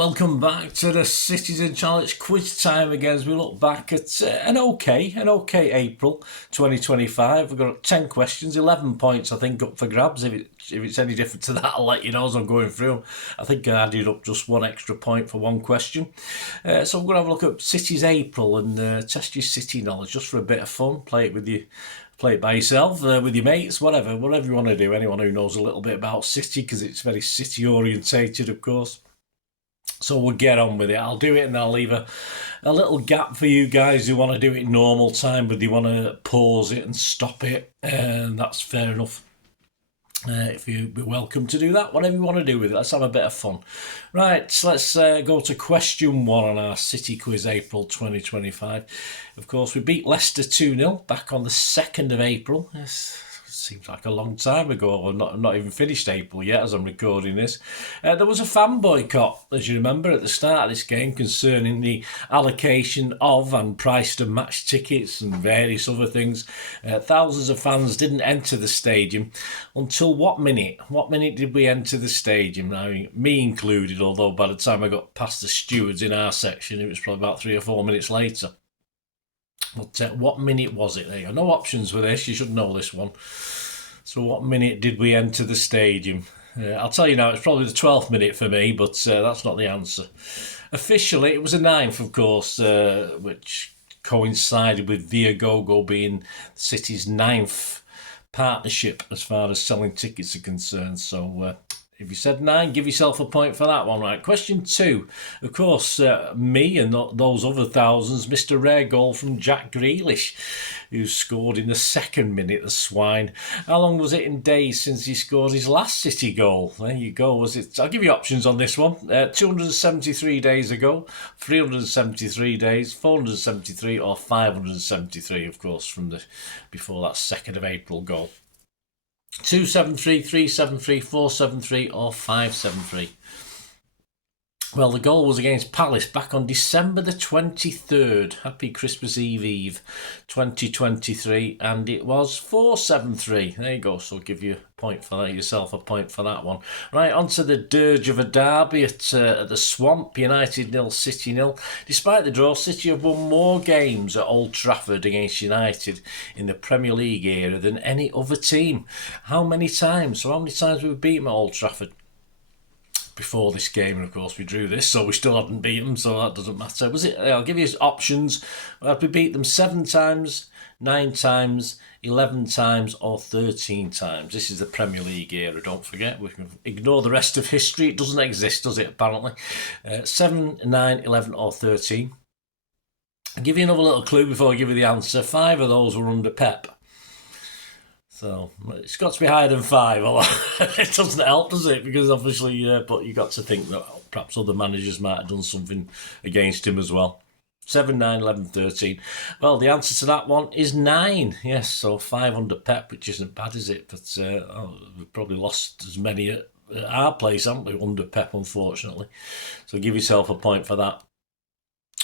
welcome back to the Citizen Challenge quiz time again as we look back at an okay April 2025. We've got 10 questions, 11 points I think up for grabs. If it's any different to that, I'll let you know as I'm going through them. I think I added up just one extra point for one question. So we're going to have a look at City's April and test your City knowledge just for a bit of fun. Play it with you. Play it by yourself, with your mates, whatever you want to do. Anyone who knows a little bit about City, because it's very City orientated, of course. So we'll get on with it. I'll do it and I'll leave a little gap for you guys who want to do it normal time, but you want to pause it and stop it, and that's fair enough. If you'd be welcome to do that, whatever you want to do with it. Let's have a bit of fun. Right, so let's go to question 1 on our City Quiz April 2025. Of course, we beat Leicester 2-0 back on the 2nd of April. Yes, seems like a long time ago. Or not even finished April yet as I'm recording this. There was a fan boycott, as you remember, at the start of this game concerning the allocation of and price of match tickets and various other things. Thousands of fans didn't enter the stadium until what minute? What minute did we enter the stadium? Now, me included, although by the time I got past the stewards in our section, it was probably about 3 or 4 minutes later. But what minute was it? There you go. No options for this. You should know this one. So what minute did we enter the stadium? I'll tell you now, it's probably the 12th minute for me, but that's not the answer. Officially, it was the 9th, of course, which coincided with Viagogo being the City's 9th partnership as far as selling tickets are concerned. So if you said 9, give yourself a point for that one. Right, question 2. Of course, me and those other thousands missed a rare goal from Jack Grealish, who scored in the 2nd minute, the swine. How long was it in days since he scored his last City goal? There you go. Was it? I'll give you options on this one. 273 days ago, 373 days, 473 or 573, of course, from before that 2nd of April goal. 273, 373, 473 or 573. Well, the goal was against Palace back on December the 23rd. Happy Christmas Eve 2023, and it was 473. There you go. So I'll give you a point for that, yourself a point for that one. Right, on to the dirge of a derby at the Swamp. United 0, City 0. Despite the draw, City have won more games at Old Trafford against United in the Premier League era than any other team. How many times? So how many times have we beat them at Old Trafford? Before this game, and of course we drew this, so we still haven't beat them, so that doesn't matter. Was it? I'll give you options. Have we beat them 7 times, 9 times, 11 times or 13 times? This is the Premier League era, don't forget. We can ignore the rest of history. It doesn't exist, does it, apparently? 7, 9, 11 or 13. I'll give you another little clue before I give you the answer. 5 of those were under Pep. So it's got to be higher than 5. It doesn't help, does it? Because obviously, but you got to think that perhaps other managers might have done something against him as well. 7, 9, 11, 13. Well, the answer to that one is 9. Yes, so 5 under Pep, which isn't bad, is it? But we've probably lost as many at our place, haven't we, under Pep, unfortunately. So give yourself a point for that.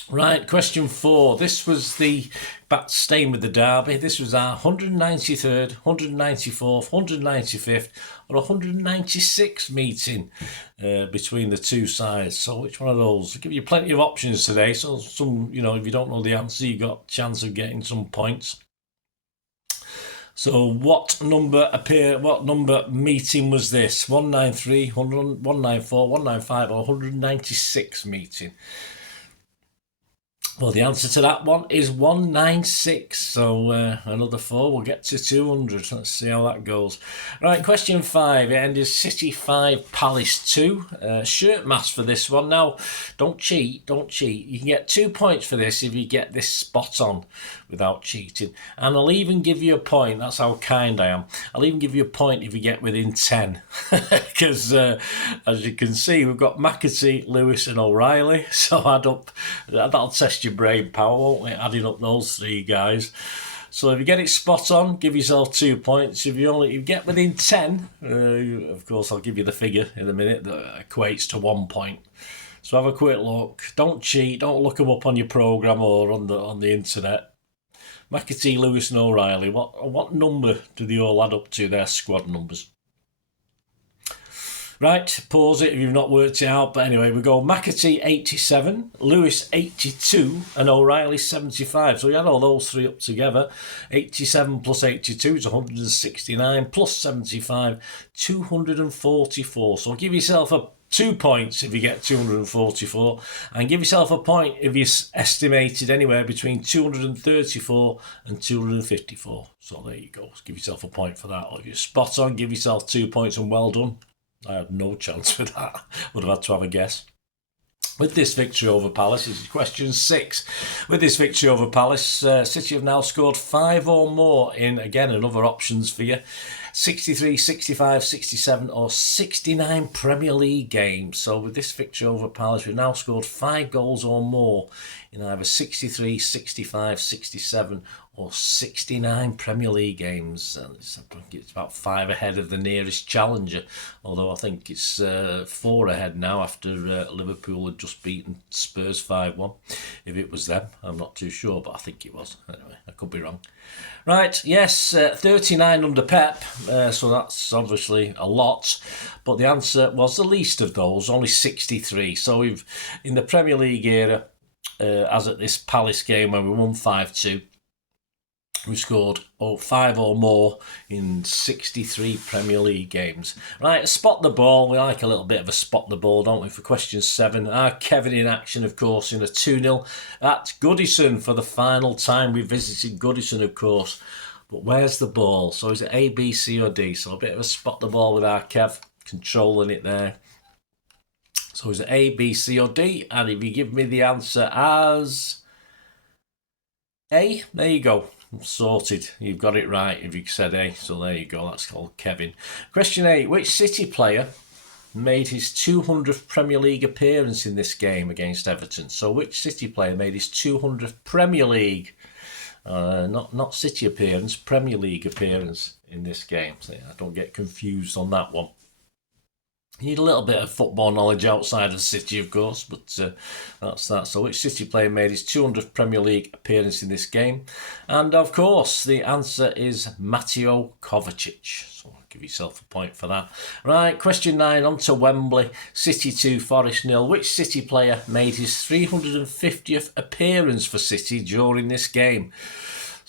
Right, question 4. This was staying with the derby. This was our 193rd, 194th, 195th or 196th meeting between the two sides. So which one of those? I'll give you plenty of options today. So some, if you don't know the answer, you got a chance of getting some points. So what number meeting was this? 193, 194, 195 or 196 meeting? Well, the answer to that one is 196. So another 4. We'll get to 200. Let's see how that goes. Right, question 5. It ended City 5, Palace 2. Shirt mask for this one. Now, don't cheat. You can get 2 points for this if you get this spot on without cheating. And I'll even give you a point. That's how kind I am. I'll even give you a point if you get within 10. Because, as you can see, we've got McAtee, Lewis and O'Reilly. So add up. That'll test your brain power, won't it? Adding up those 3 guys. So if you get it spot on, give yourself 2 points. If you get within 10, of course I'll give you the figure in a minute that equates to 1 point. So have a quick look. Don't cheat. Don't look them up on your program or on the internet. McAtee, Lewis and O'Reilly. What number do they all add up to? Their squad numbers. Right, pause it if you've not worked it out. But anyway, we go McAtee 87, Lewis 82, and O'Reilly 75. So we had all those three up together. 87 plus 82 is 169, plus 75, 244. So give yourself 2 points if you get 244, and give yourself a point if you estimated anywhere between 234 and 254. So there you go. Give yourself a point for that. Or if you're spot on, give yourself 2 points and well done. I had no chance with that. Would have had to have a guess. With this victory over Palace, this is question 6. With this victory over Palace, City have now scored 5 or more in, again, another options for you. 63, 65, 67 or 69 Premier League games. So with this victory over Palace, we've now scored 5 goals or more in either 63, 65, 67 or 69 Premier League games. I think it's about 5 ahead of the nearest challenger, although I think it's 4 ahead now after Liverpool had just beaten Spurs 5-1. If it was them, I'm not too sure, but I think it was. Anyway, I could be wrong. Right, yes, 39 under Pep, so that's obviously a lot, but the answer was the least of those, only 63. So we've, in the Premier League era, as at this Palace game when we won 5-2, we scored 5 or more in 63 Premier League games. Right, spot the ball. We like a little bit of a spot the ball, don't we, for question 7. Kevin in action, of course, in a 2-0 at Goodison for the final time we visited Goodison, of course. But where's the ball? So is it A, B, C or D? So a bit of a spot the ball with our Kev, controlling it there. So is it A, B, C or D? And if you give me the answer as A, there you go. Sorted. You've got it right if you said A. So there you go. That's called Kevin. Question 8. Which City player made his 200th Premier League appearance in this game against Everton? So which City player made his 200th Premier League, not City appearance, Premier League appearance in this game? So I don't get confused on that one. You need a little bit of football knowledge outside of City, of course, but that's that. So which City player made his 200th Premier League appearance in this game? And, of course, the answer is Mateo Kovacic. So give yourself a point for that. Right, question 9, on to Wembley. City 2, Forest 0. Which City player made his 350th appearance for City during this game?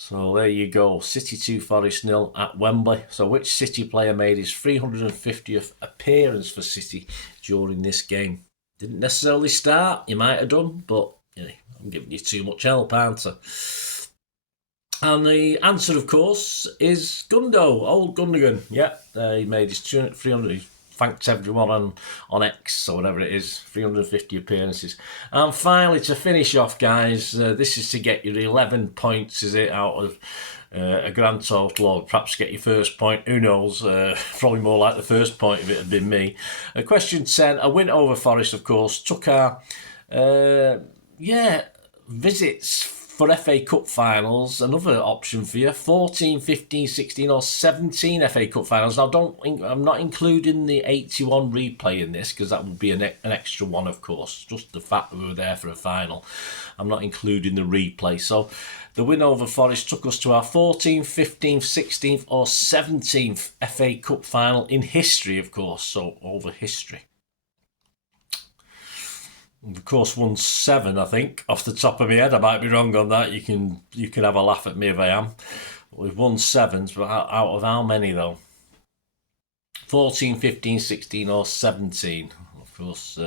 So there you go, City 2, Forest 0 at Wembley. So which City player made his 350th appearance for City during this game? Didn't necessarily start, you might have done, but I'm giving you too much help, aren't I? And the answer, of course, is Gundo, old Gundogan. Yeah, he made his 300. Thanks everyone on X or whatever it is, 350 appearances. And finally, to finish off, guys, this is to get your 11 points, is it, out of a grand total, or perhaps get your first point, who knows, probably more like the first point if it had been me. Question 10, a win over Forest, of course, took our, visits for FA Cup finals, another option for you, 14, 15, 16 or 17 FA Cup finals. Now, I'm not including the 81 replay in this, because that would be an extra one, of course, just the fact that we were there for a final. I'm not including the replay. So the win over Forest took us to our 14th, 15th, 16th or 17th FA Cup final in history, of course, so over history. Of course, won 7, I think, off the top of my head. I might be wrong on that. You can have a laugh at me if I am. But we've won 7, but out of how many, though? 14, 15, 16 or 17. Of course,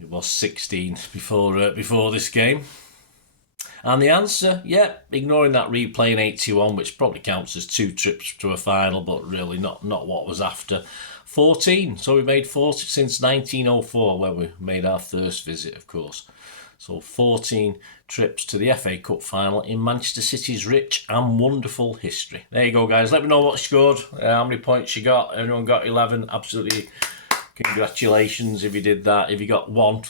it was 16 before this game. And the answer, ignoring that replay in 81, which probably counts as 2 trips to a final, but really not what was after. 14. So we made 40 since 1904, where we made our first visit, of course. So 14 trips to the FA Cup final in Manchester City's rich and wonderful history. There you go, guys. Let me know what you scored, how many points you got. Everyone got 11. Absolutely congratulations if you did that. If you got 1,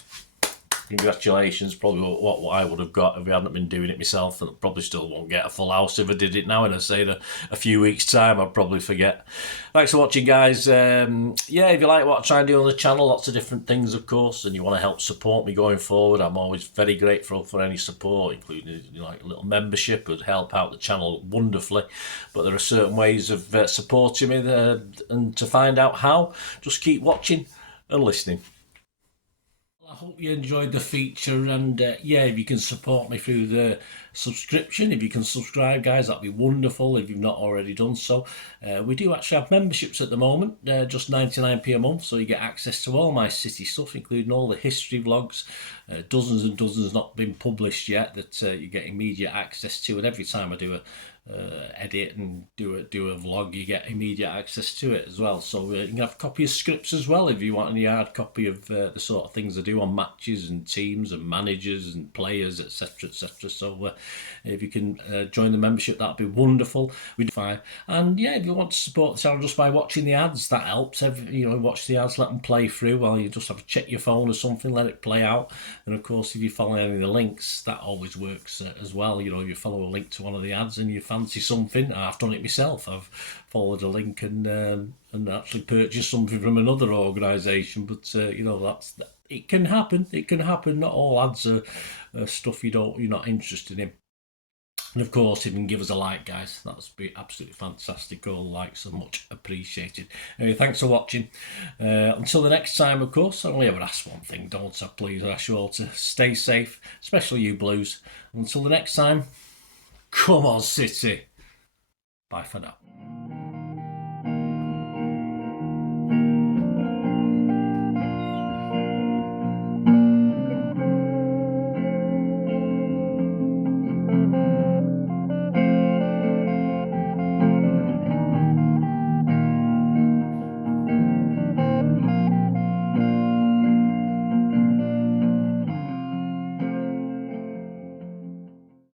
congratulations. Probably what I would have got if I hadn't been doing it myself, and I probably still won't get a full house if I did it now. And I say in a few weeks' time, I'd probably forget. Thanks for watching, guys. If you like what I try and do on the channel, lots of different things, of course, and you want to help support me going forward, I'm always very grateful for any support, including like a little membership would help out the channel wonderfully. But there are certain ways of supporting me there, and to find out how, just keep watching and listening. I hope you enjoyed the feature, and if you can support me through the subscription, if you can subscribe, guys, that'd be wonderful if you've not already done so. We do actually have memberships at the moment, just 99p a month, so you get access to all my city stuff, including all the history vlogs, dozens and dozens not been published yet that you get immediate access to, and every time I do a edit and do a vlog, you get immediate access to it as well. So you can have a copy of scripts as well if you want any hard copy of the sort of things I do on matches and teams and managers and players, etc, etc. So if you can join the membership, that'd be wonderful. We do fine. And if you want to support the channel just by watching the ads, that helps. Watch the ads, let them play through while you just have to check your phone or something, let it play out. And of course, if you follow any of the links, that always works as well. If you follow a link to one of the ads and you fancy something, I've done it myself. I've followed a link and actually purchased something from another organisation. But it can happen. It can happen. Not all ads are stuff you're not interested in. And of course, if you can give us a like, guys, that'd be absolutely fantastic. All likes are much appreciated. Anyway, thanks for watching. Until the next time, of course, I only ever ask one thing, don't I? Please, I ask you all to stay safe, especially you Blues. Until the next time, come on, City. Bye for now.